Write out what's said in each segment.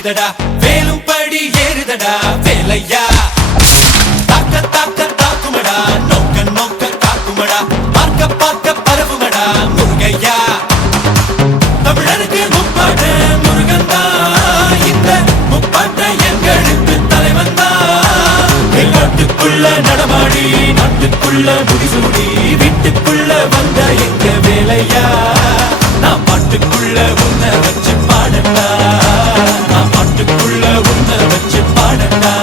இடிக்குதடா வேலும் படி ஏறுதடா வேலையா தாக்க தாக்க தாக்குமடா நோக்க நோக்க காக்குமடா பார்க்க பார்க்க பரவுமடா முருகையா தமிழருக்கு முப்பாட்ட முருகந்தா இந்த முப்பாட்ட எங்களுக்கு தலைவந்தா நாட்டுக்குள்ள நடமாடி நாட்டுக்குள்ள முடிசூடி வீட்டுக்குள்ள வந்த எங்க வேலையா நான் பாட்டுக்குள்ள உன்னை வச்சு பாடட்டா நான் பாட்டுக்குள்ள உன்னை வச்சு பாடட்டா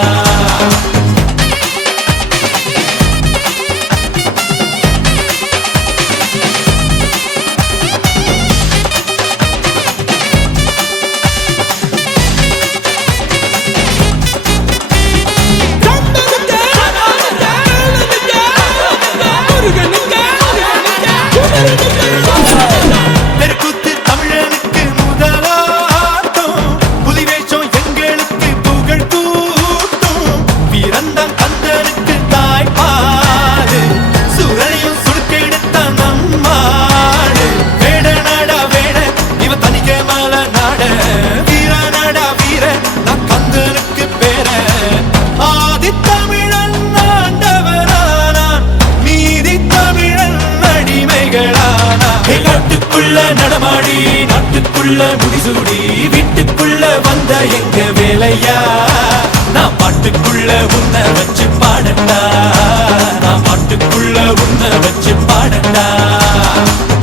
நடமாடி நாட்டுக்குள்ள முடிசூடி வீட்டுக்குள்ள வந்த எங்க வேலையா நான் பாட்டுக்குள்ள உன்னை வச்சு பாடட்டா நான் பாட்டுக்குள்ள உன்னை வச்சு பாடட்டா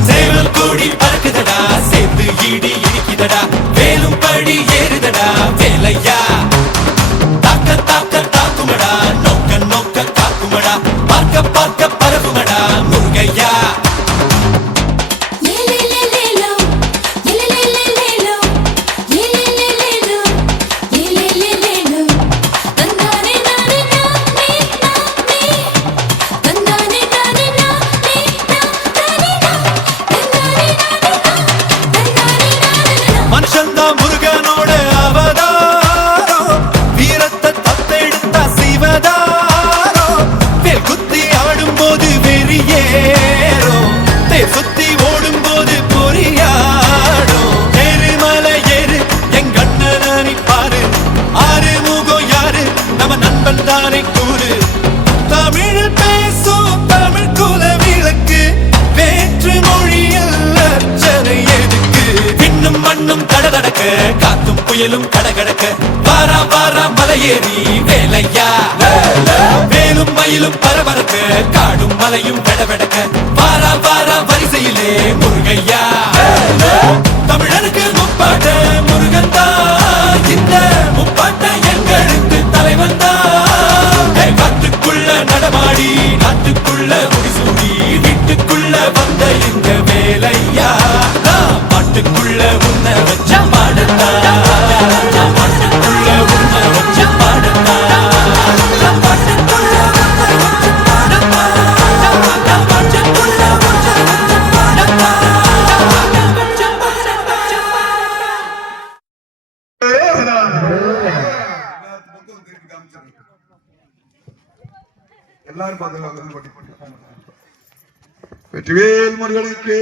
சேவல் கூடி பறக்குதடா சேர்ந்து இடி இடிக்குதடா வேலும் படி ஏறுதடா வேலையா தாக்க தாக்க தாக்குமடா நோக்க நோக்க காக்குமடா பார்க்க பார்க்க பரவுமடா முருகையா முருகனோட அவதாரம் வீரத்தை தத்தெடுத்த சிவதாரம் வேல் குத்தி ஆடும் போது வெறியேறும் தேர் சுத்தி ஓடும் போது பொறியாடும் எருமலை ஏறு எங்க அண்ணனை பாரு ஆறு முகம் யாரு நம்ம நண்பன் தானே கூறு தமிழ் பேசும் தமிழ் குல விளக்கு வேற்று மொழியில் அர்ச்சனை எதுக்கு விண்ணும் மண்ணும் கடகடக்க காத்தும் புயலும் கடகடக்க வாரா வாரா மலையேறி வேலையா வேலும் மயிலும் பரபரக்க காடும் மலையும் வெடவெடக்க வாரா வாரா வரிசையிலே முருகையா தமிழருக்கு முப்பாட்ட முருகந்தா இந்த முப்பாட்ட எங்களுக்கு தலைவந்தா காட்டுக்குள்ள நடமாடி நாட்டுக்குள்ள முடிசூடி வீட்டுக்குள்ள வந்த எங்க வேலையா பாட்டுக்குள்ள உன்னை வச்ச பாடட்டா நான் பாட்டுக்குள்ள உன்னை வச்ச பாடட்டா நான் பாட்டுக்குள்ள உன்னை வச்ச பாடட்டா நான் பாட்டுக்குள்ள உன்னை வச்ச பாடட்டா எல்லாரும் பார்த்து வெற்றிவேல் முருகனுக்கு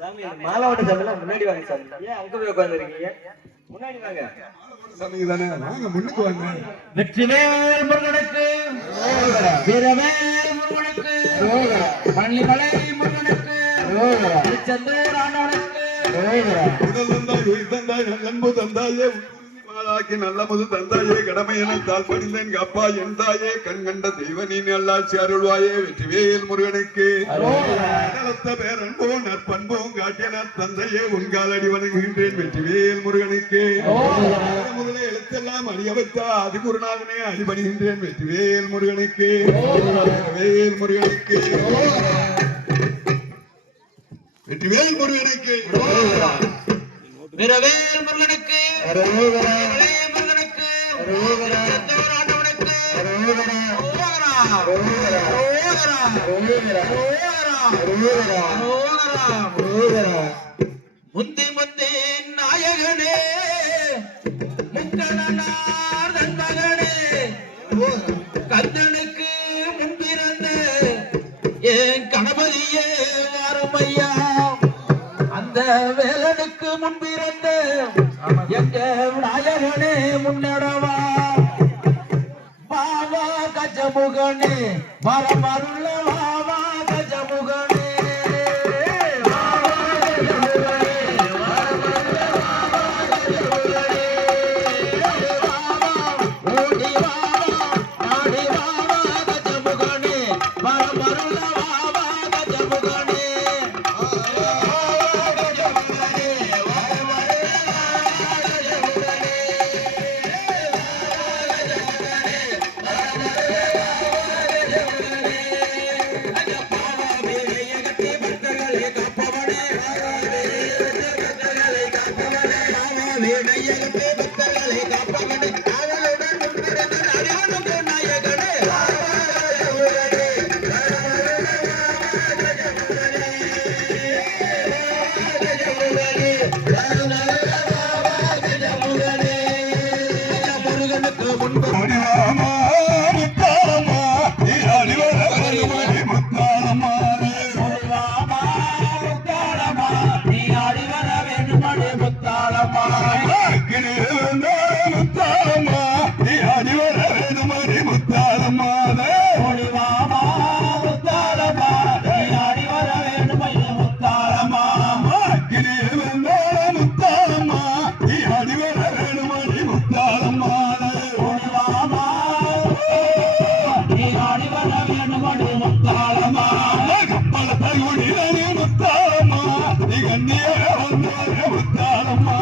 சாமி மாலாவட்ட சாமி முன்னாடி வாங்க சாமி ஏன் அங்க போய் உட்கார்ந்திருக்கீங்க முன்னாடி வாங்க சாமி தானே வாங்க முன்னுக்கு வாங்க வெற்றிவேல் முருகனுக்கு வீரவேல் முருகனுக்கு பள்ளிமலை முருகனுக்கு திருச்செந்தூர் ஆண்டவனுக்கு முதல் தந்தாய் உயிர் தந்தாய் நன்பு தந்தாயே ஆக்கி நல்ல முது தந்தாயே கடமை என தாழ் பணிந்தேன் அப்பா என் தாயே கண் கண்ட தெய்வனின் நல்லாட்சி அருள்வாயே வெற்றிவேல் முருகனுக்கு பேரன்போம் நற்பண்போம் காட்டிய தந்தையே உன்காலடி வணங்குகின்றேன் வெற்றிவேல் முருகனுக்கு முதல எழுத்தெல்லாம் அழிய வைத்தா அதிகுருநாதனே அடிபணிகின்றேன் வெற்றிவேல் முருகனுக்கு வேல் முருகனுக்கு வெற்றிவேல் முருகனுக்கு வீரவேல் முருகனுக்கு முருகனுக்கு முந்தி முந்தி நாயகனே முக்கணனார் மகனே கந்தனுக்கு முன்பிறந்த என் கணபதியே வாருமையா அந்த வேலனுக்கு முன்பிறந்த என் வாவா கஜமுகனே ஓடி வாவா ஆடி வாவா கஜமுகனே வரமருள வாவா கஜமுகனே முடிவாமா முத்தாரம்மா நீ அடிவர வருமடி முத்தாரம்மா கிணி வந்தார முத்தாரம்மா நீ அடிவர வருமடி முத்தாரம்மா கிணி வந்தார முத்தாரம்மா நீ அடிவர வருமடி முத்தாரம்மா கப்பல தகுடினே முத்தாரம்மா நீ கண்ணிய வந்தார முத்தாரம்மா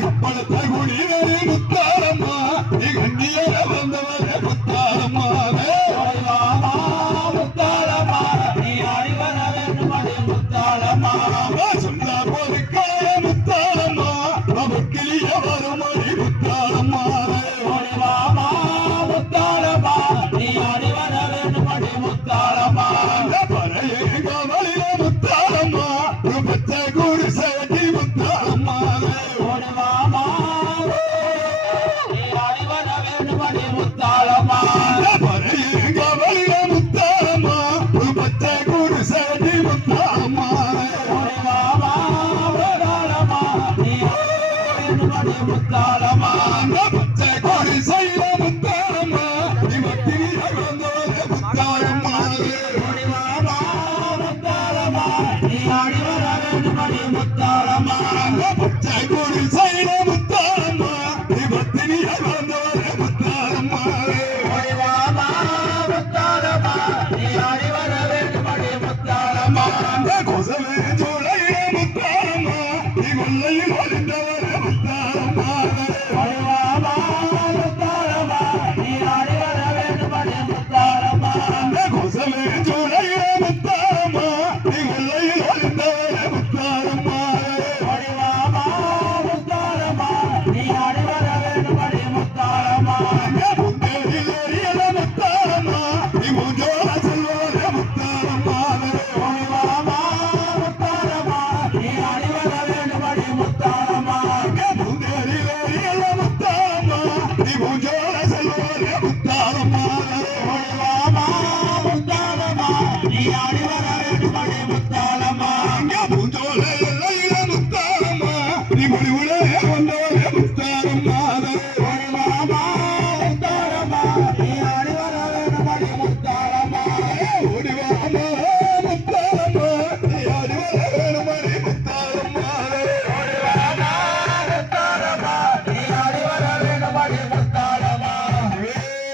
கப்பல தகுடினே முத்தாரம்மா நீ கண்ணிய வந்தவர முத்தாரம்மா சொன்னா பொறுக்காய முத்தாரம்மா அவக்கிளிய வருமடி முத்தாரம்மா பறையவளில முத்தாரம்மா பச்சை கூடு சகட்டி முத்தாரம்மா பறையவளில முத்தாரம்மா பச்சை கூடு சகட்டி முத்தாரம்மா பச்சை கூடு செய்ய முத்தாரம்மா இவத்திரிய வந்தோர முத்தாரம்மா பச்சை கூடு செய்ய முத்தாரம்மா இவத்திரிய வந்தோர முத்தாரம்மா கொசவே சோழைய முத்தாரம்மா இவள்ளையில் வழிந்தவர முத்தாரம்மா கொசவே சோழைய முத்தாரம்மா இவள்ளையில் வழிந்தவர முத்தாரம்மா முந்தேரில் எரியல முத்தாரம்மா இமுஜோர செல்வர முத்தாரம்மா முந்தேரில் எரியல முத்தாரம்மா இமுஜோர செல்வர முத்தாரம்மா முஞ்சோல எல்லையில முத்தாரம்மா நீ முடிவுல வந்தவர முத்தாரம்மா ஓடிவாமா முத்தாரம்மா நீ அடிவர வேணுமடி முத்தாரம்மா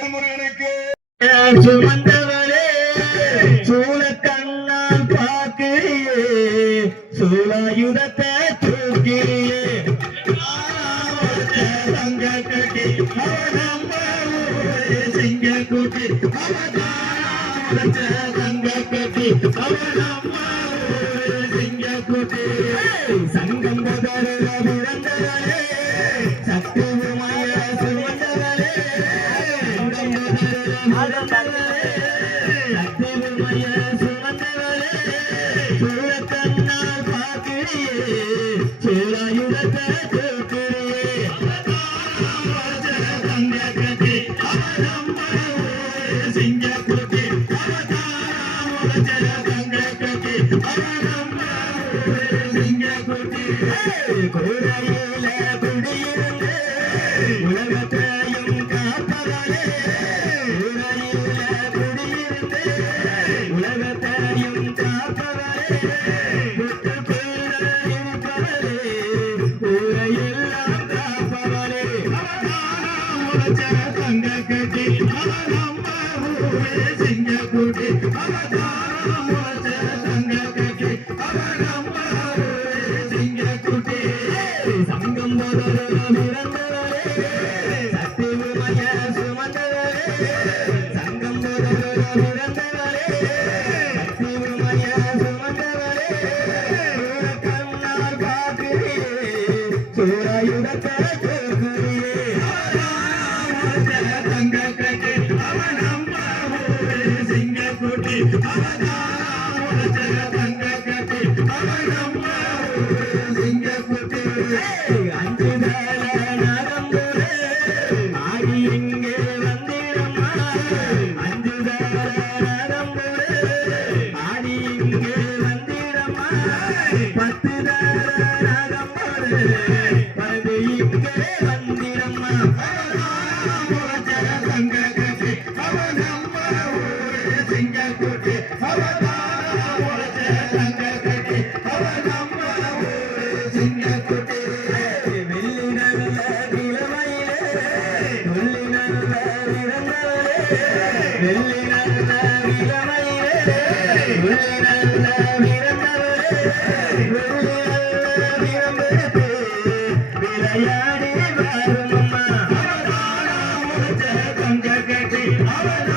முருகனுக்கு சுமந்தவரே சூழ கண்ணால் பார்க்கிறியே சூழாயுதத்தை தூக்கிறியே தங்க கட்டி சிங்க கூட்டி தங்க கட்டி சிங்க கூட்டி சங்கம் பதற விழுந்தவரே சத்துவமய சுமந்தவரே சத்துவமய சுமந்தவரே சூழக்கண்ணால் பார்க்கிறியே சூழாயுதத்தை தூக்கிறியே தங்க கட்டி சிங்க கூட்டி தங்க கட்டி சிங்க கூட்டி கோரையில குடியிருந்து உலக முளைச்ச தங்க கட்டி அவன் நம்ம ஊரே சிங்கக்குட்டி அவதாரம் முளைச்ச தங்க கட்டி அவன் நம்ம ஊரே சிங்கக்குட்டி சங்கம் போதொரு பிறந்தவரே சக்தி உமைய சுமந்தவரே சங்கம் போதொரு பிறந்தவரே சக்தி உமைய சுமந்தவரே கண்ணால் பார்க்கிறே சூராயுடத்தை கேட்கிறே தங்க கட்டி அவன் நம்ம ஊரே சிங்கக்குட்டி அவதாரம் தங்க கட்டி அவன் நம்ம ஊரே சிங்கக்குட்டி அஞ்சு நரம்புரே ஆடி இங்கே வந்திடம்மா அஞ்சு நரம்புரே ஆடி இங்கே வந்திடம்மா 10 நரம்புரே வந்து இங்கே வந்திடம்மா தங்க கட்டி அவன் நம்ம ஊரே சிங்கக்குட்டி அவதாரம் தங்க கட்டி அவன் நம்ம ஊரே சிங்கக்குட்டி வெள்ளி நல்ல கிழமையிலே வெள்ளி நல்ல விருந்தவரே வெள்ளி நல்ல கிழமையிலே வெள்ளி நல்ல விருந்தவரே வெள்ளி நல்ல விரும்பெடுத்து விளையாடி வருமம்மா தங்க கட்டி அவன்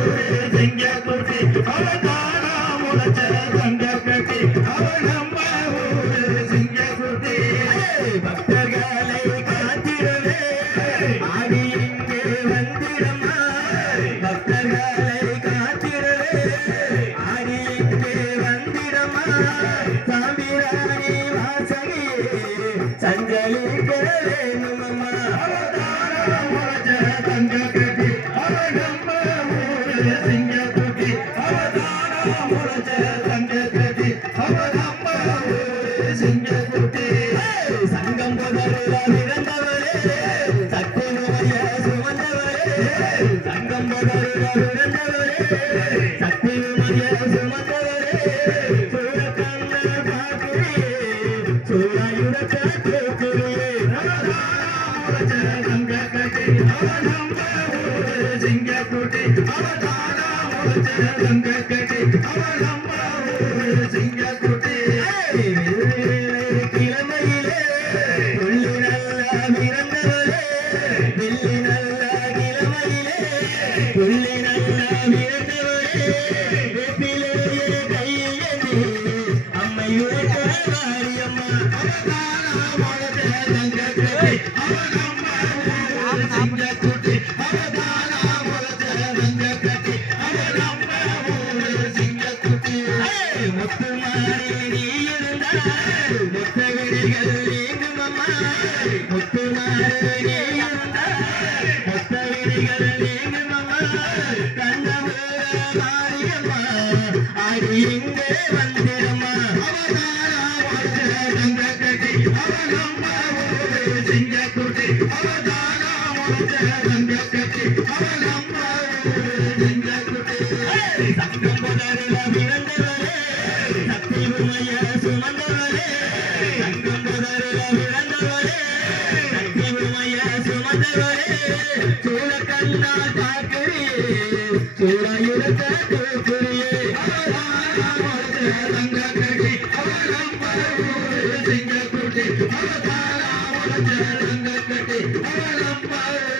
ஊரே சிங்கக்குட்டி அவதாரம் முளைச்ச தங்க கட்டி அவன் நம்ம ஊரே சிங்கக்குட்டி பக்தர்களை காத்திரவே ஆடி இங்கே வந்திடம்மா பக்தர்களை காத்திரவே ஆடி இங்கே வந்திடம்மா சாம்பிராணி வாசகியே சஞ்சலிக்க வேணுமம்மா அவதாரம் முளைச்ச தங்க கட்டி அவன் நம்ம ஊரே சிங்கக்குட்டி அவதாரம் முளைச்ச தங்க கட்டி அவன் நம்ம ஊரே சிங்கக்குட்டி சங்கம் போதருள விழுந்தவரே சக்தி உமைய சுமந்தவரே சங்கம் போதருள விழுந்தவரே சக்தி உமைய சுமந்தவரே சூரக்கண்ண பார்க்கிறே சூராயுடத்தை கேட்கிறே தங்க கட்டி அவன் நம்ம ஊரே சிங்கக்குட்டி அவதாரம் முளைச்ச தங்க கட்டி அவன் நம்ம ஊரே சிங்கக்குட்டி கிழமையிலே வெள்ளி நல்ல பிறந்தவரே வெள்ளி நல்ல கிழமையிலே வெள்ளி நல்ல பிறந்தவரே வெப்பிலேயே கையேந்தி அம்மையுடைய மாரியம்மா அவதாரம் முளைச்ச தங்க கட்டி அவன் நம்ம ஊரே சிங்கக்குட்டி அவதாரம் முளைச்ச தங்க கட்டி அவன் நம்ம ஊரே சிங்கக்குட்டி முத்துமாரி நீ இருந்தால் முத்தவிழிகள் நீங்குமம்மா முத்துமாரி நீ இருந்தால் முத்தவிழிகள் நீங்குமம்மா கண்ணபுர மாரியம்மா ஆடி இங்கே வந்திடம்மா அவதாரம் தங்க கட்டி அவன் நம்ம ஊரே சிங்கக்குட்டி அவதாரம் தங்க கட்டி அவன் நம்ம ஊரே சிங்கக்குட்டி சங்கம் போதருள பிறந்தவரே சக்தி உமைய சுமந்தவரே சங்கம் போதருள பிறந்தவரே சக்தி உமைய சுமந்தவரே சூழக்கண்ணால் பார்க்கிறே சூழாயுடத்தை கேட்கிறியே தங்க கட்டி அவன் நம்ம ஊரே சிங்கக்குட்டி அவதாரம் தங்க கட்டி அவன் நம்ம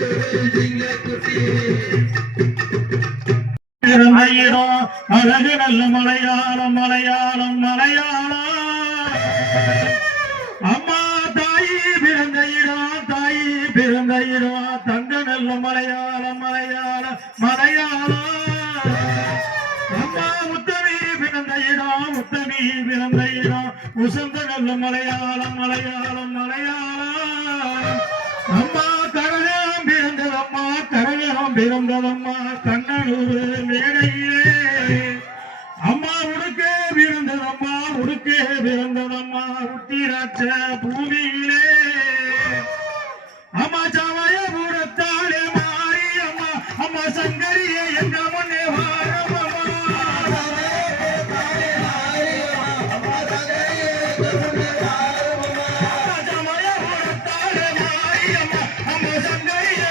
ஊரே சிங்கக்குட்டி பிறந்த இடம் அழகு நல்ல மலையாளம் மலையாளம் மலையாளம் அம்மா தாயி பிறந்த இடம் தாயி பிறந்த இடம் தங்க நல்ல மலையாளம் மலையாளம் மலையாளம் அம்மா முத்தமி பிறந்த இடம் முத்தமி பிறந்த இடம் உசந்த நல்ல மலையாளம் மலையாளம் மலையாளம் அம்மா கரகம் பிறந்ததம்மா கரகம் பிறந்ததம்மா கண்ணனூர் மேடையிலே அம்மா உடுக்கே பிறந்ததம்மா உடுக்கே பிறந்ததம்மா உத்திராட்ச பூமியிலே அம்மா சமயபுரத்தாலே மாறி அம்மா அம்மா சங்கரியே எங்க முன்னே வாரம்மா சமயபுரத்தாலே மாறி அம்மா அம்மா சங்கரியே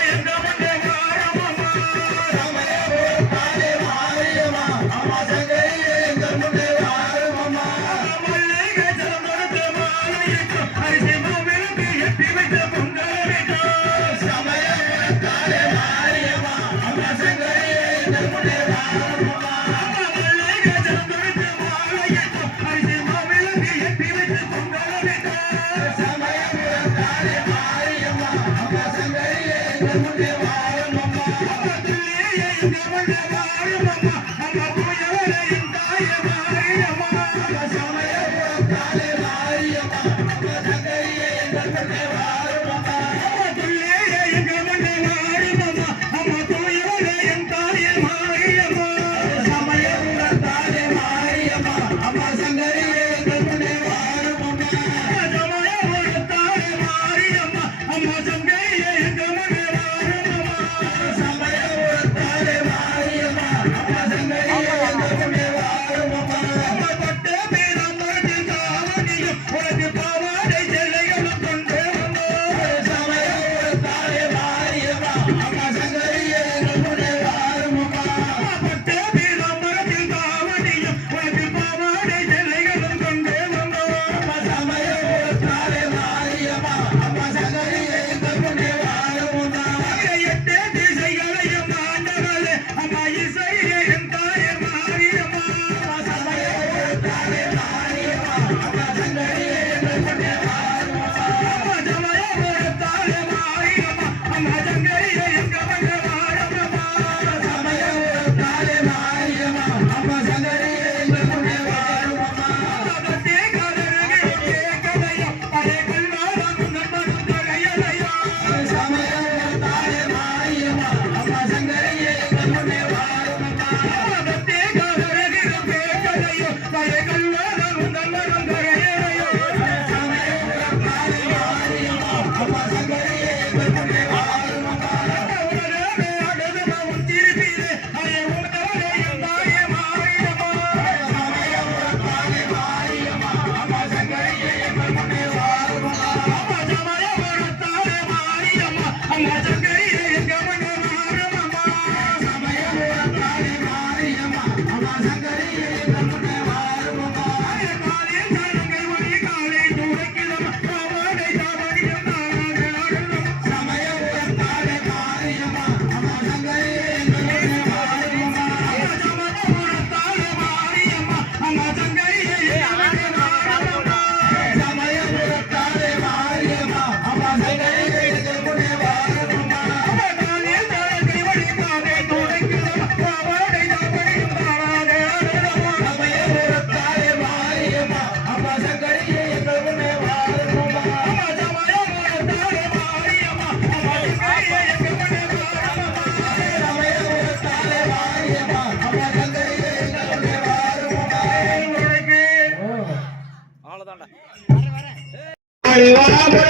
Hare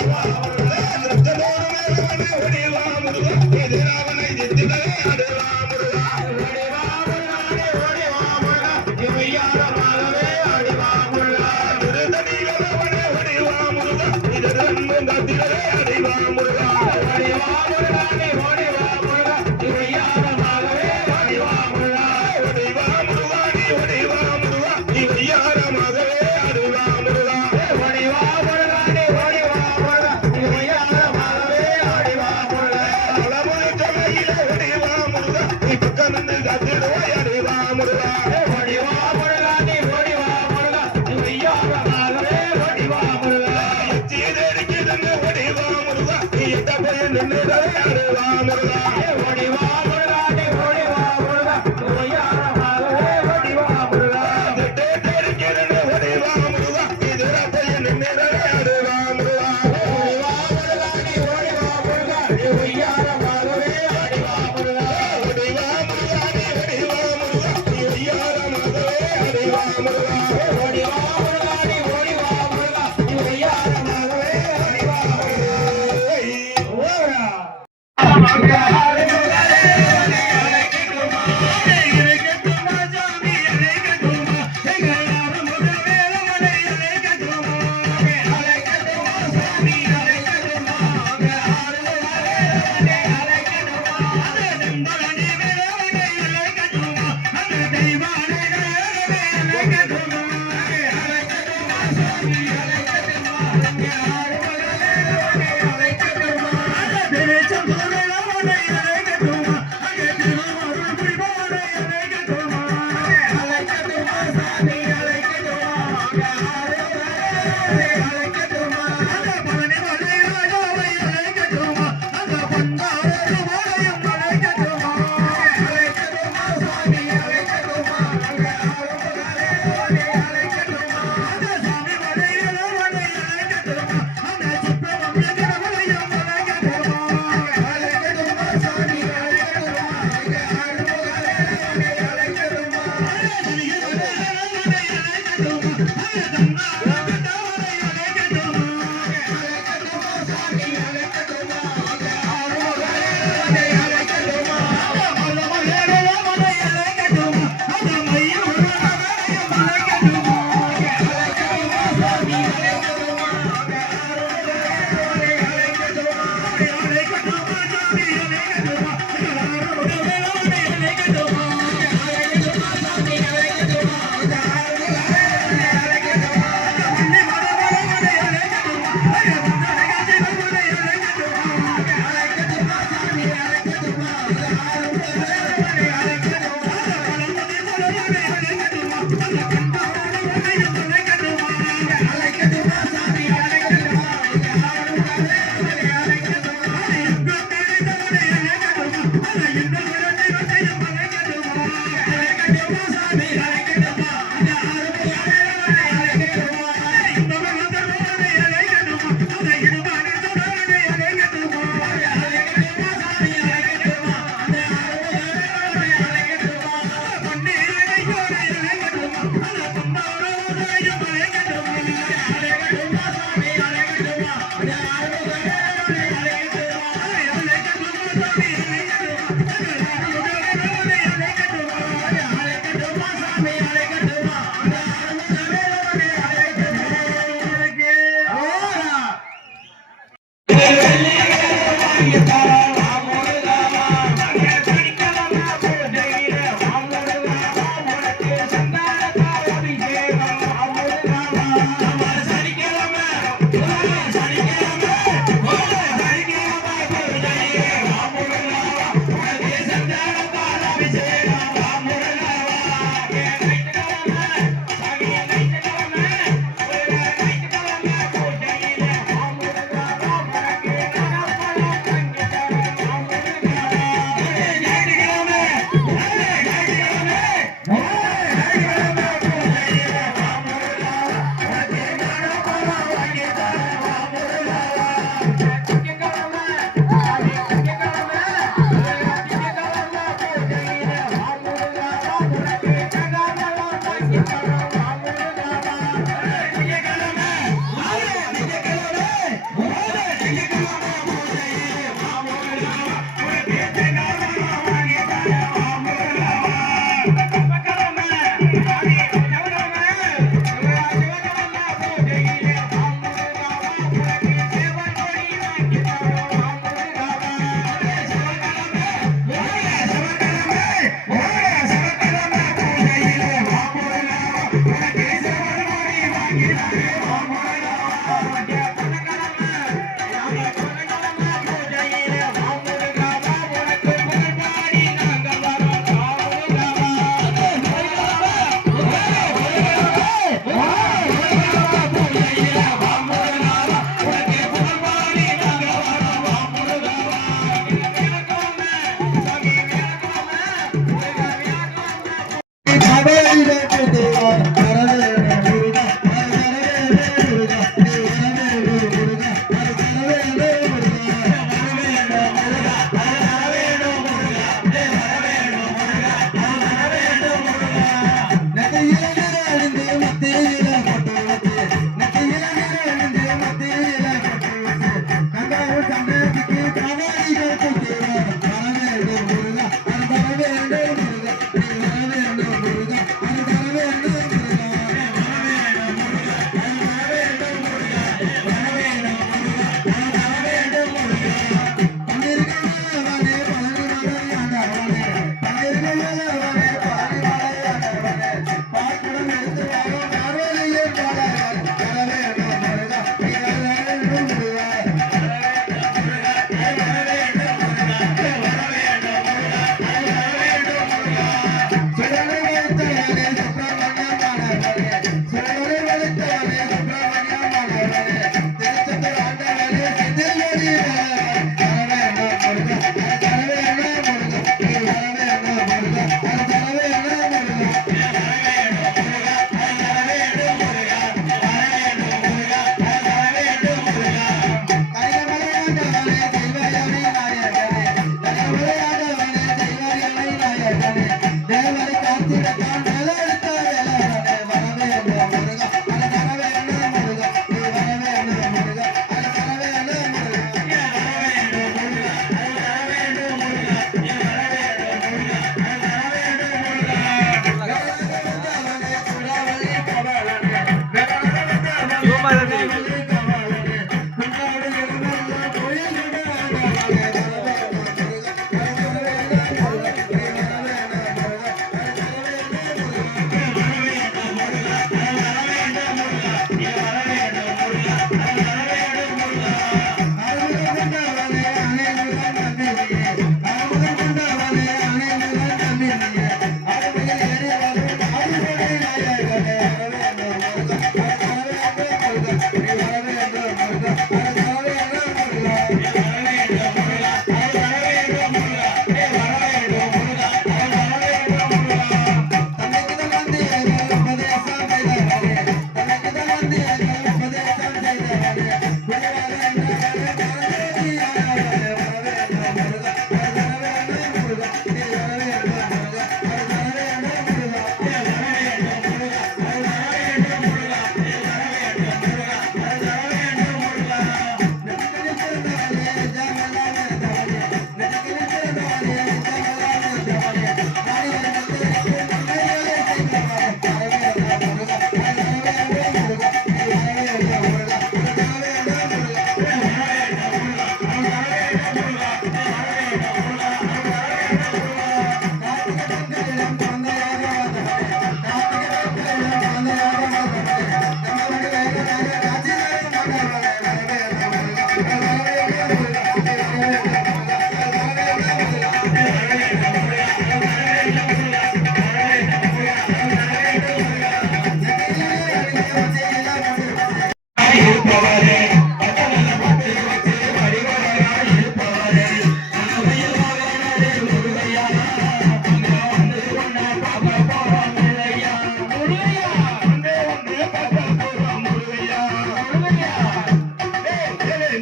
Yeah.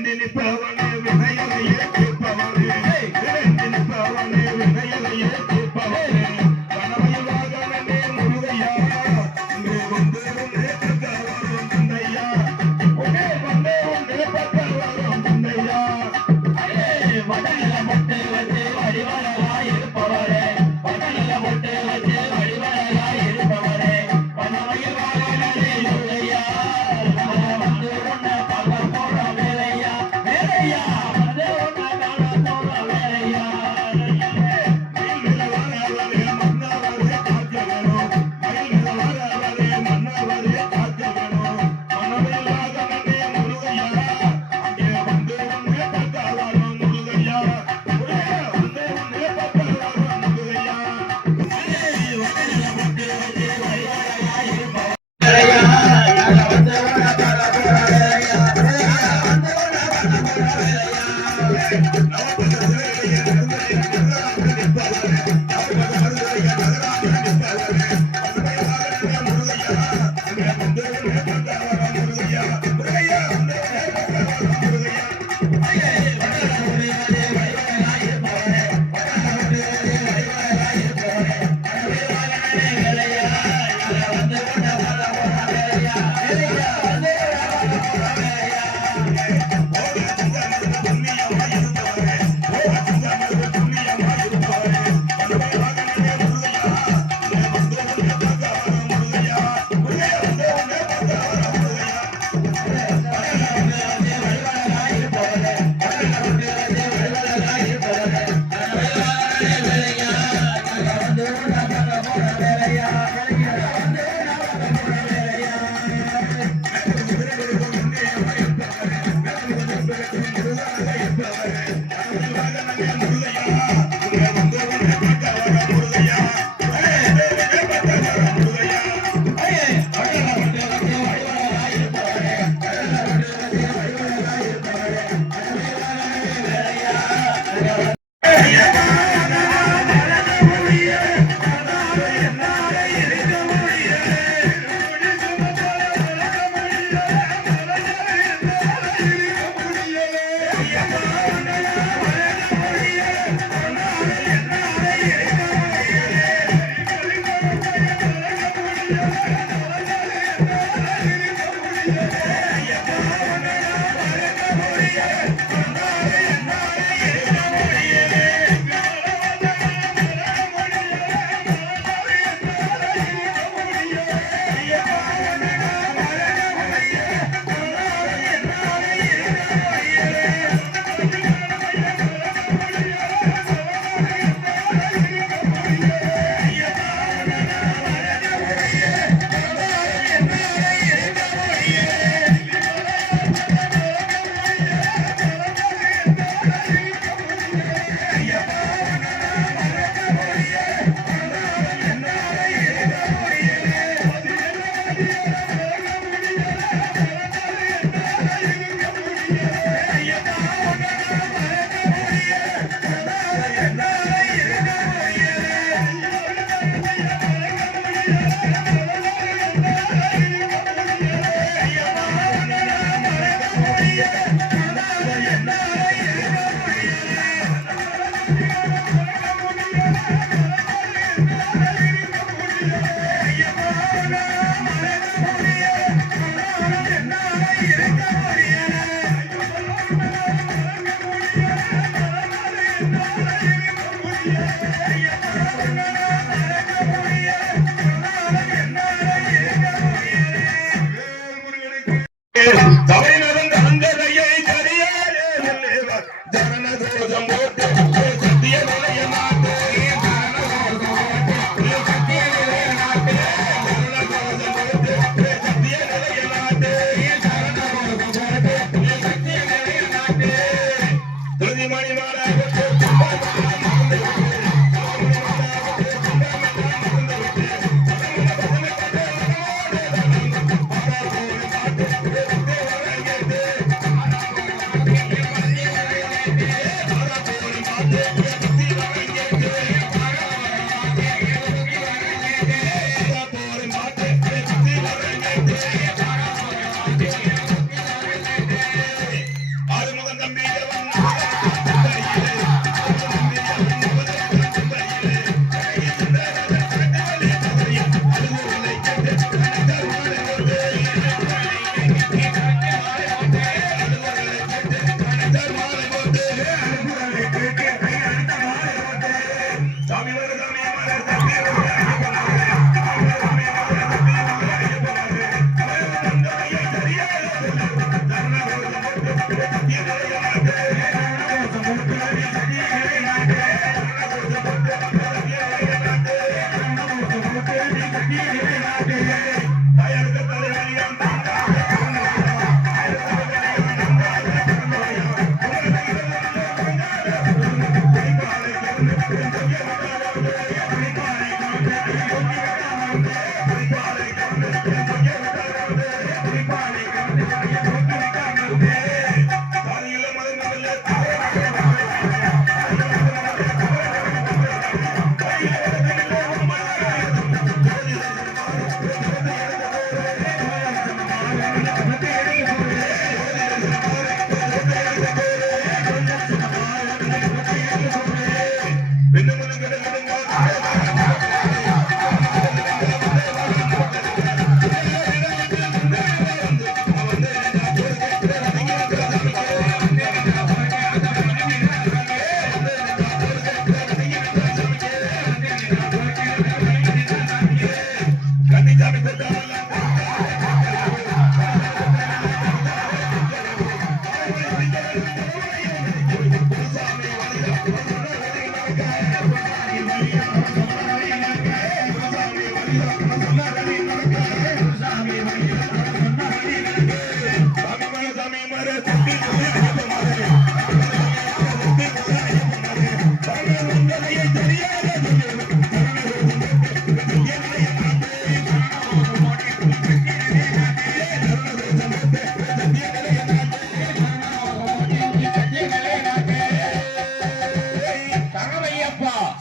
விரைந்து நிற்பவனே வினையலையே தீர்ப்பவனே விரைந்து நிற்பவனே வினையலையே தீர்ப்பவனே கணவன் வாகனமே முருகையா இங்கே வந்து உன்னே பக்கவரும் தந்தையா உன்னே வந்து உன்னே பக்கவரும் தந்தையா வடநில மொட்டு வச்சு வடிவழகாய் இருப்பவரே வடநில மொட்டு வச்சு வடிவழகாய் இருப்பவரே வனமையில் வாகனமே முருகையா வந்து உன்னை பார்க்க போற வேலையா வேலையா வந்து உன்னை காண போற வேலையா மயில்கள் வரவரே மன்னவரே காக்க வேணும் மயில்கள் வரவரே மன்னவரே காக்க வேணும் வனமையில் வாகனமே முருகையா அங்கே வந்து உன்னை பார்க்க வரும் முருகையா வந்து உன்னை பார்க்க வரும் முருகையா வடநில மொட்டு வச்சு வடிவழகாய் இருப்பவரே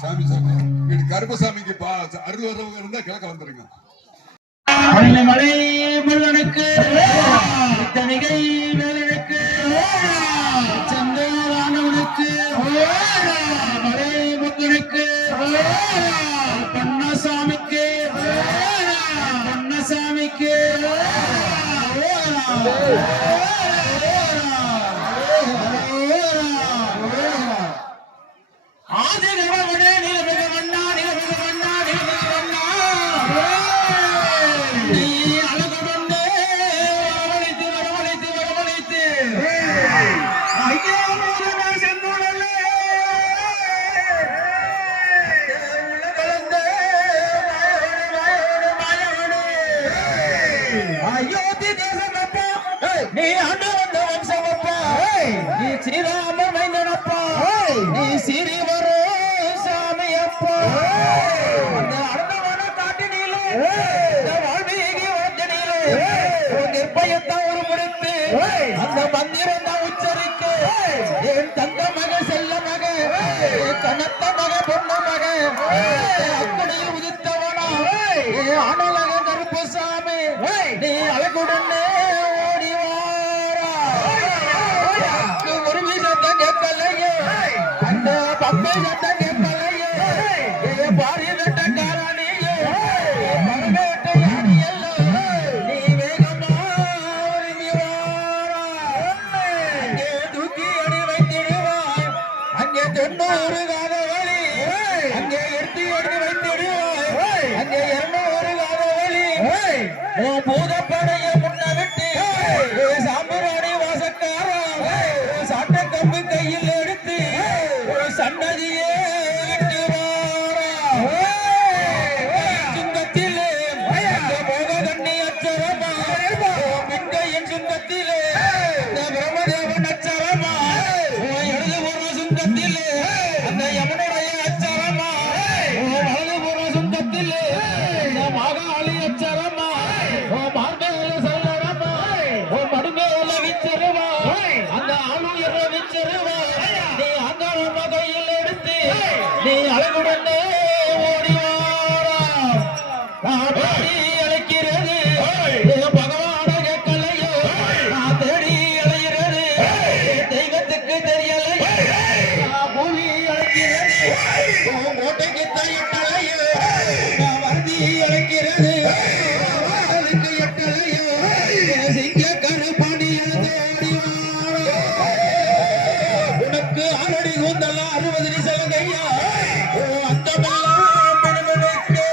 சாமி சாமி வீட்டு கருப்பசாமிக்கு அருள் வரவங்க இருந்தா கிழக்க வந்துருங்க. மலை முருகனுக்கு தணிகை வேலனுக்கு சந்திரனுக்கு மலை முருகனுக்கு பொன்னசாமிக்கு பொன்னசாமிக்கு ஆதி நிலவனே நிலமிக வண்ணா நிலமிக வண்ணா நிலமிக வண்ணா நீ அழகு கொண்டே வரவழைத்து வரவழைத்து வரவழைத்து ஐயா முருகா செந்தூரலே உலகளந்தே மாயவனே அயோத்தி தேசமப்பா நீ ஆண்டு வந்த வம்சமப்பா நீ ஸ்ரீராம மைந்தனப்பா நீ சிறி வரும் சாமி அப்பா அந்த அர்த்தமான காட்டினிலே இந்த வால்மீகி வந்தனிலே நிர்பயத்தான் ஒரு முடித்து அந்த மந்திரம் தான் உச்சரிக்க என் தங்க மக செல்ல மக கனத்த மக பொண்ண மக அக்கடியில் உதித்தவனா அனலக கருப்பசாமி நீ அழகுடனே ஓடி வாரா ஒரு வீசத்தான் கேட்கலையே அந்த பப்பை சட்டம் கேட்கலையே பாரி சட்டம் காரானியே மரவேட்டை யானையெல்லாம் நீ வேகமா ஒருங்கி வாரா அங்கே தூக்கி அடி வைத்திடுவாய் அங்கே 90 காதவழி அங்கே எடுத்து வைத்திடுவாய் அங்கே 200 காதவழி பூதப்படைய முன்ன விட்டு சாம்பராணி வாசக்காரா சாட்ட கம்பு கையில் எடுத்து சன்னதியே விட்டு வாரா சுங்கத்திலே போக கண்ணி அச்சரமா பின்கையின் சுங்கத்திலே பிரம்மதேவன் அச்சரமா இடதுபூர்வ சுங்கத்திலே அந்த யமனுடைய அச்சரமா வலதுபூர்வ சுங்கத்திலே மாகாளி அச்சரமா மார்மேல சொல்லரமா மடுமேல விச்சருவா அந்த ஆளுயர விச்சருவா நீ அங்காள கையில் எடுத்து நீ அழகுடனே ஓடி வாரா பாடி அழைக்கிறது பகவான கேட்கலையோ நான் தேடி அழைகிறது தெய்வத்துக்கு கூந்தலாம் 60 நிசலங்கையா ஓ அத்தமெல்லாம் மனமனுக்கு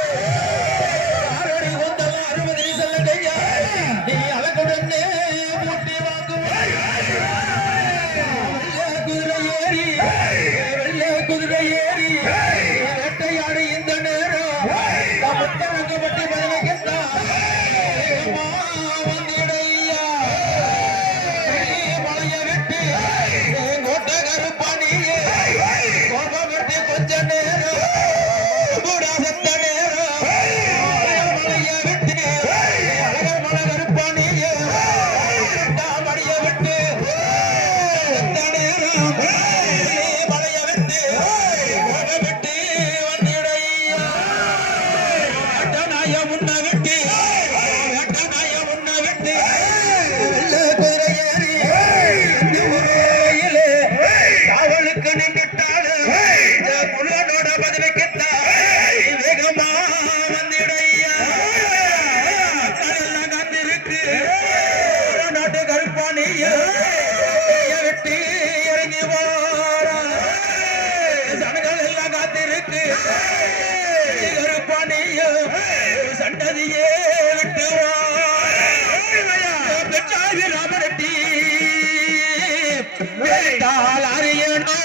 ஆறடி கூந்தலாம் 60 நிசலங்கையா நீ அழகுடனே மூட்டி வாங்கும் வெள்ளை குதிரை ஏறி வேட்டையாடி இந்த நேரம் முத்தரங்கப்பட்டி பதினைக்கத்தான் வந்திடையா மலைய விட்டு கோட்டை கருப்பானியே கோபம் விட்டு கொஞ்ச நேரம் சத்த நேரம் மலைய விட்டு அழகர் மலை கருப்பானியே மலைய விட்டு சத்த நேரம் மலைய விட்டு கோபம் விட்டு வந்திடையா நாய முன்ன விட்டு நாய முன்ன விட்டு காவலுக்கு நின்றுட்டாடு முருகனோட பதவிக்குத்தான் வேகமா வந்திடையா கடல்லாம் காத்திருக்கு நாட்டு கருப்பானிய விட்டு இறங்கி வாரா சனங்கள் எல்லாம் காத்திருக்கு கருப்பானிய சண்டதியே விட்டு பெற்றாவி ராமரெட்டி வேட்டால் அறியணோ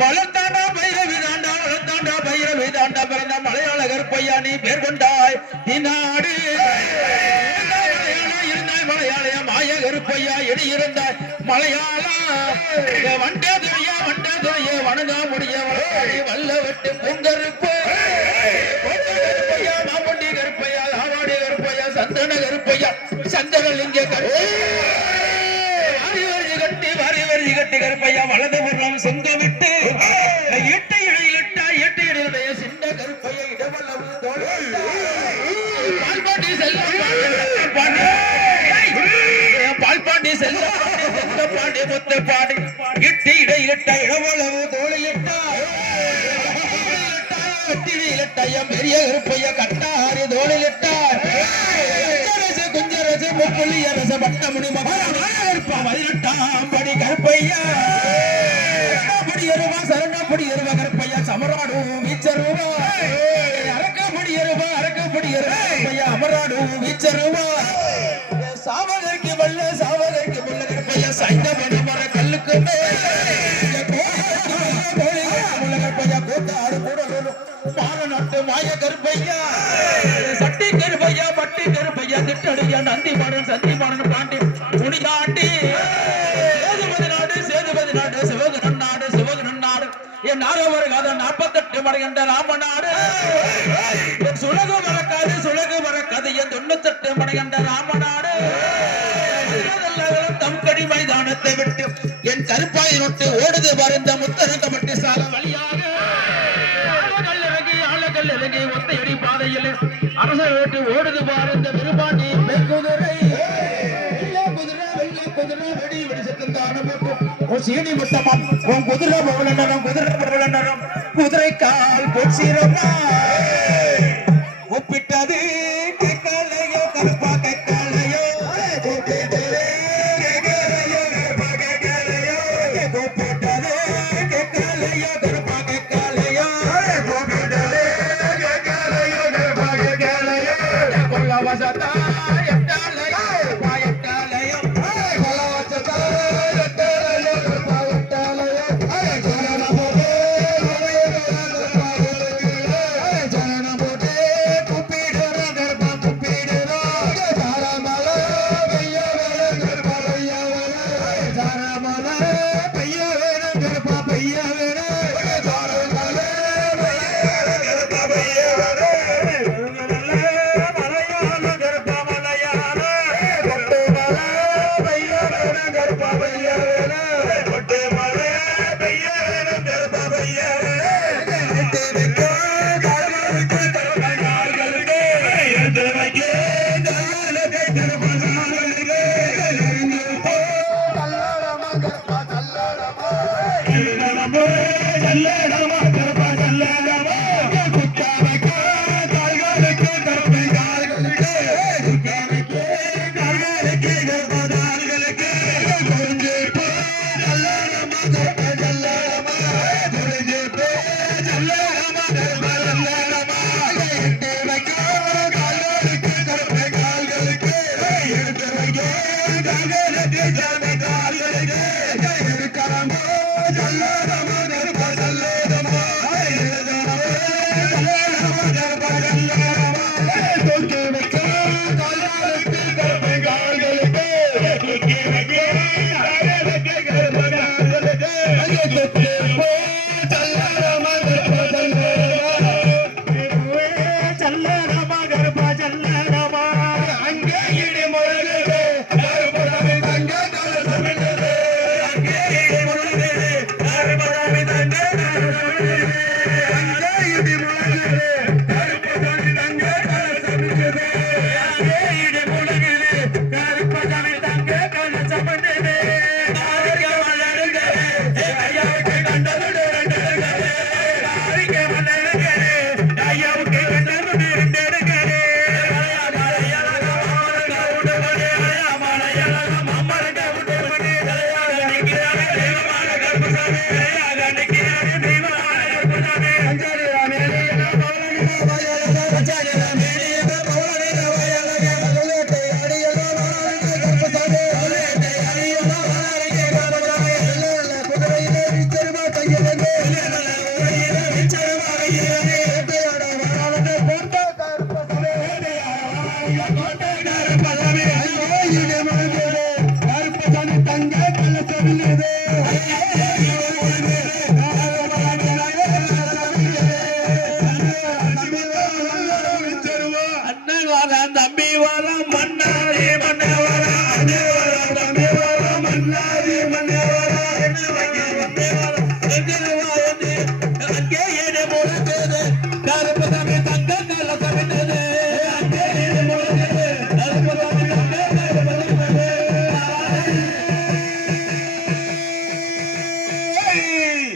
வளர்த்தாண்டா பைரவி தாண்டா வளர்த்தாண்டா பைரவி தாண்டா பிறந்த மலையாள கருப்பையா நீ பேர் கொண்டாய் நீ நாடு இருந்தாய் மலையாளையா மாய கருப்பையா எடி இருந்தாய் மலையாளா வண்டதுரையா வணங்கா முடிய வல்ல வெட்டு பூங்கருப்பு கருப்பையா மாமுண்டி கருப்பையா ஆவாடி கருப்பையா சந்தன கருப்பையா சந்தனலிங்க வாரி கட்டி கருப்பையா வலதுபுறம் சொந்த விட்டு எட்டு இடையிலுடைய சின்ன கருப்பையா இடவல்லவு பால்பாண்டி பால்பாண்டி செல்ல பாண்டி முத்த பாடி எட்டு இடையிலிட்ட இடவல்லவு தோழிலிட்டா பெரிய கருப்பையா கட்டாரி தோழிலிட்டார் குஞ்சரசு முப்புள்ளி அரச பட்டமுடி பதினெட்டாம் படி கருப்பையா எருவா சரணப்படி எருவா கருப்பையா சமராடு வீச்சருவா அரக்கப்படி எருவா கருப்பையா அமராடு வீச்சருவா சாவகருக்கு வெள்ள கருப்பையா சைந்த படி மர கல்லுக்கு கருப்பையா கூத்தாடு கூடலூர் பாலநாட்டு மாய கருப்பையா சட்டி கருப்பையா பட்டி கருப்பையா திட்டடியா நந்தி மாடன் சந்தி மாடன் பாண்டி துணிகாண்டி சேதுபதி நாடு சிவகனன் நாடு என் நாரவர் காத 48 மடைகண்ட ராமநாடு என் சுலகு மறக்காது என் 98 மடைகண்ட ராமநாடு தம் கடி மைதானத்தை விட்டு என் கருப்பாய் நொட்டு ஓடுது வருந்த முத்தரங்கப்பட்டு சால வழியாக இறங்கி ஒத்தையடி பாதையில் அரச ஓட்டு ஓடுது பாருந்த விரும்பாண்டி குதிரை குதிரை வெடி வெடிசத்தான சீனி முத்தமம் உன் குதிரை பவளனரம் குதிரை கால் பொற்சீரமா ஒப்பிட்டது கேட்கலையோ கருப்பா கேட்கலையோ கருப்பா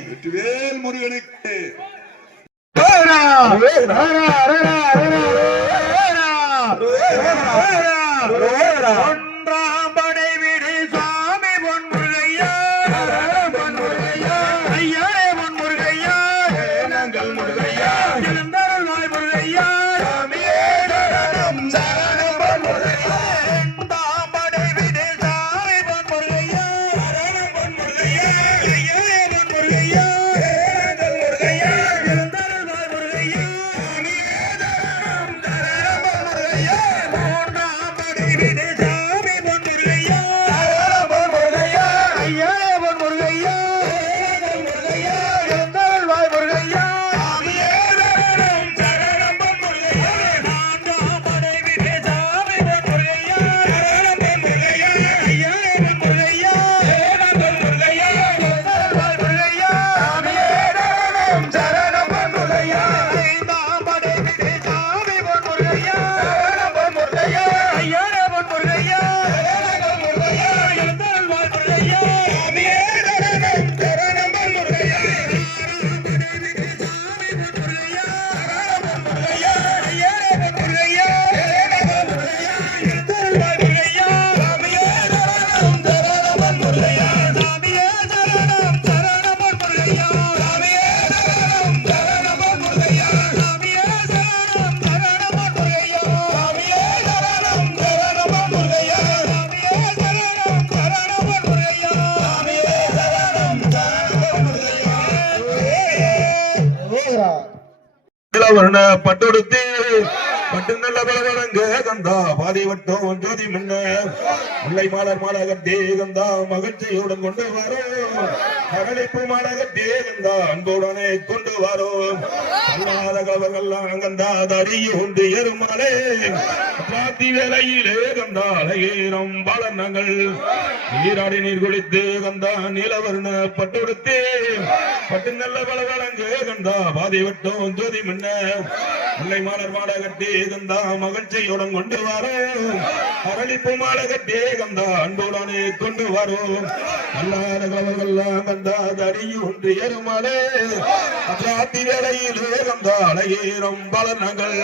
வெற்றிவேல் முருகனுக்கு ஒன்றாம் படை வீடு சுவாமி பொன்முருகையா ஐயாரே பொன்முருகையா நாங்கள் முருகையா எழுந்தருளாய் முருகையா ஒன்றாம் படை வீடு சுவாமி பொன்முருகையா ஐயாரே பொன்முருகையா எழுந்தருளாய் முருகையா மூன்றாம் படை வீடு சாமி பொன்முருகையா ஐயாரே பொன்முருகையா எழுந்தருளாய் முருகையா சரணம் பொன்முருகையா நான்காம் படை வீடு சாமி பொன்முருகையா ஐயாரே பொன்முருகையா எழுந்தருளாய் முருகையா சரணம் பொன்முருகையா ஐந்தாம் படை வீடு சாமி பொன்முருகையா ஐயாரே பொன்முருகையா எழுந்தருளாய் முருகையா சரணம் பொன்முருகையா இளவர்ண பட்டொடுத்து பட்டு நல்ல பலவரங்க கந்தா பாதை வட்டம் ஜோதி முன்ன முல்லை மாலர் மாலகத்தே கந்தா மகிழ்ச்சியுடன் கொண்டு வரும் மகளிப்பு மாலகத்தே கந்தா அன்புடனே கொண்டு வரும் அல்லாத கவர்கள்லாம் கந்தா தடியை உண்டு எருமாலே பாத்தி வேலையிலே கந்தா அழகேரம் பாலனங்கள் நீராடி நீர் குளித்து கந்தா நீலவர்ண பட்டொடுத்து பட்டு நல்ல பலவரங்க கந்தா பாதை வட்டம் ஜோதி முன்ன முல்லை மாலர் மாலகத்தே கந்தா மகிழ்ச்சியுடன் கொண்டு வரும் அரளிப்பு மாலகத்தே கந்தா அன்புடனே கொண்டு வரும் அல்லாத கவர்கள்லாம் கந்தா தடியை உண்டு எருமாலே அப்ராத்தி வேலையிலே கந்தா அழகேரம் பாலனங்கள்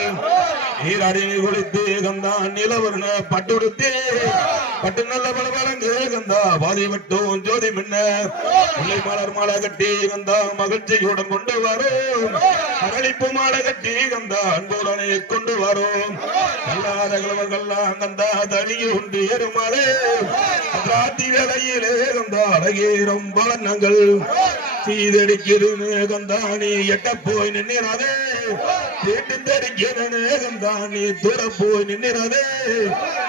நீராடி நீர் குளித்து கந்தா நிலவர்ண பட்டுடுத்து பட்டு நல்ல பலபலங்க கந்தா பாதி விட்டும் ஜோதி மின்ன முல்லை மலர் மாலை கட்டி கந்தா மகிழ்ச்சியுடன் கொண்டு வரும் அரளிப்பு மாலை கட்டி கந்தா அன்புடனே கொண்டு வரும் நல்லாத கிழவர்கள்லாம் கந்தா தனியில் உண்டு ஏறுமாறே ராத்தி வேளையிலே கந்தா அழகேறும் பலனங்கள் சீதடிக்கிறது கந்தா நீ எட்ட போய் நின்றாதே கேட்டு தெரிக்கிறது கந்தா நீ தூர போய் நின்றாதே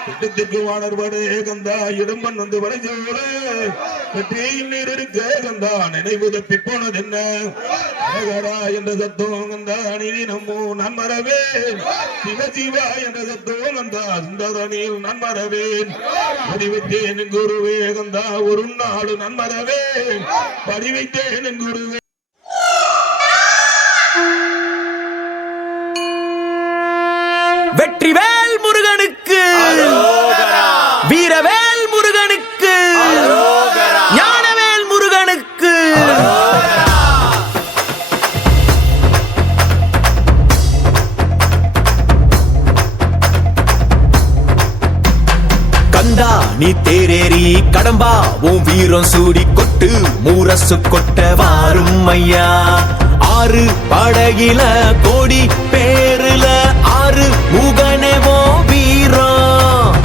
திட்டத்திற்கு வாணர்படு கந்தா இடும்பன் வந்து வளைஞ்சோடு வெற்றியில் நீர் இருக்க கந்தா நினைவு தப்பி போனது என்ன என்ற சத்தம் கந்தா நீதி நம்மோ நான் மறவேன் சிவசிவா என்ற சத்தம் கந்தா சுந்தரணியில் நான் மறவேன் பதிவைத்தேன் என் குருவே கந்தா ஒரு நாடு நான் மறவேன் பதிவைத்தேன் என் குருவே. வெற்றிவேல் முருகனுக்கு, வீரவேல் முருகனுக்கு, ஞானவேல் முருகனுக்கு. கந்தா நீ தேரேறி கடம்பா உன் வீரம் சூடி கொட்டு மூரசு கொட்ட வாரும் ஐயா. ஆறு படகில கோடி பேருல ஆறு முகனேவோ வீரம்.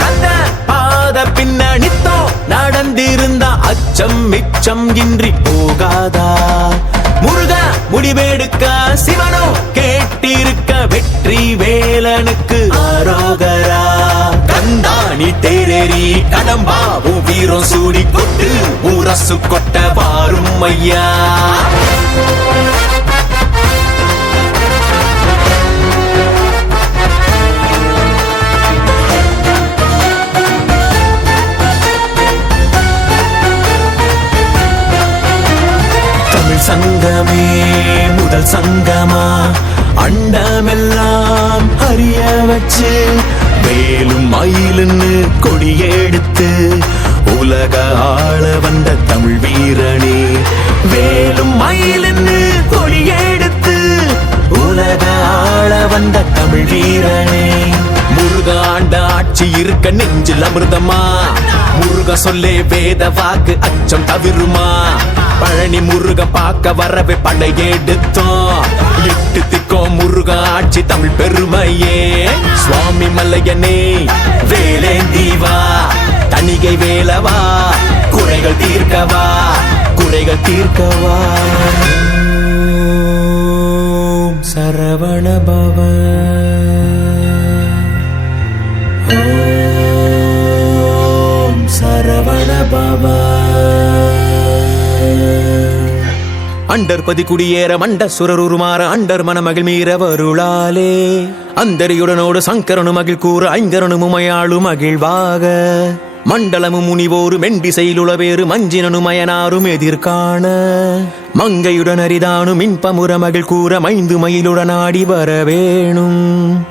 கந்த பாத பின்னணித்தோ நடந்திருந்தா அச்சம் மிச்சம் இன்றி போகாதா. முருக முடிவெடுக்க சிவனோ கேட்டிருக்க வெற்றி வேலனுக்கு ஆரோகரா. கந்தா நீ தேரேறி கடம்பா உன் வீரம் சூடி கொட்டு ஊரசு கொட்ட வாரும் ஐயா. தமிழ் சங்கமே முதல் சங்கமா அண்டமெல்லாம் அறிய வச்சு வேலும் மயிலுன்னு கொடியெடுத்து உலக ஆள வந்த தமிழ் வீரனே. வேலும் மயிலுன்னு கொடியெடுத்து உலக ஆள வந்த தமிழ் வீரனே. முருகாண்ட ஆட்சி இருக்க நெஞ்சில் அமிர்தமா. முருக சொல்லே வேத வாக்கு அச்சம் தவிருமா. பழனி முருக பார்க்க வரவே படையெடுத்தோம். எட்டு திக்கும் முருக ஆட்சி தமிழ் பெருமையே. சுவாமி மல்லையனே வேலேந்தீவா தணிகை வேலவா குறைகள் தீர்க்கவா குறைகள் தீர்க்கவா. சரவண பவ சரவண பவ. அண்டர் பதி குடியேற மண்ட சுரருமாற அண்டர் மனமகிழ் மீற வருளாலே. அந்தரியுடனோடு சங்கரனு மகிழ் கூற ஐங்கரனு மயாளு மகிழ்வாக. மண்டலமு முனிவோரு மெண்டிசையிலுளவேறு மஞ்சினனு மயனாரும் எதிர்காண. மங்கையுடன் அரிதானு மின்பமுற மகிழ் கூற மைந்து மயிலுடன் ஆடி வரவேணும்.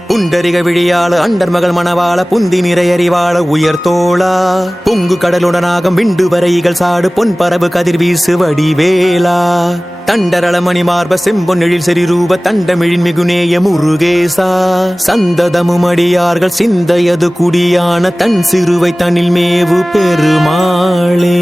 புண்டரிக விழியாள அண்டர் மகள் மணவாள புந்தி நிறையறிவாள உயர்த்தோளா. பொங்கு கடலுடனாகம் விண்டு வரைகள் சாடு பொன் பரவு கதிர் வீசு வடிவேலா. தண்டரள மணி மார்ப செம்பொன்னெழில் செறிரூப தண்டமிழின் மிகுநேய முருகேசா. சந்ததமும் அடியார்கள் சிந்தையது குடியான தன் சிறுவை தனில் மேவு பெருமாளே.